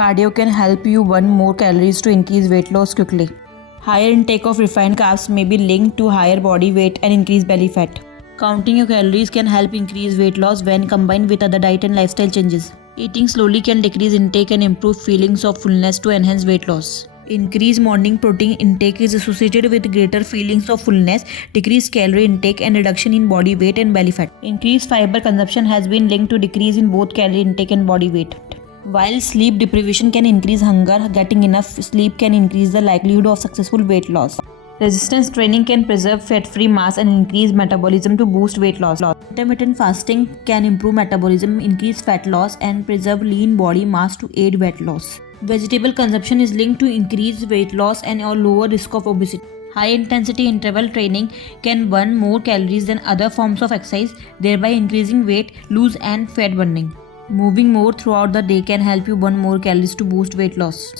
Cardio can help you burn more calories to increase weight loss quickly. Higher intake of refined carbs may be linked to higher body weight and increased belly fat. Counting your calories can help increase weight loss when combined with other diet and lifestyle changes. Eating slowly can decrease intake and improve feelings of fullness to enhance weight loss. Increased morning protein intake is associated with greater feelings of fullness, decreased calorie intake, and reduction in body weight and belly fat. Increased fiber consumption has been linked to decrease in both calorie intake and body weight. While sleep deprivation can increase hunger, getting enough sleep can increase the likelihood of successful weight loss. Resistance training can preserve fat-free mass and increase metabolism to boost weight loss. Intermittent fasting can improve metabolism, increase fat loss, and preserve lean body mass to aid weight loss. Vegetable consumption is linked to increased weight loss and or lower risk of obesity. High-intensity interval training can burn more calories than other forms of exercise, thereby increasing weight loss and fat burning. Moving more throughout the day can help you burn more calories to boost weight loss.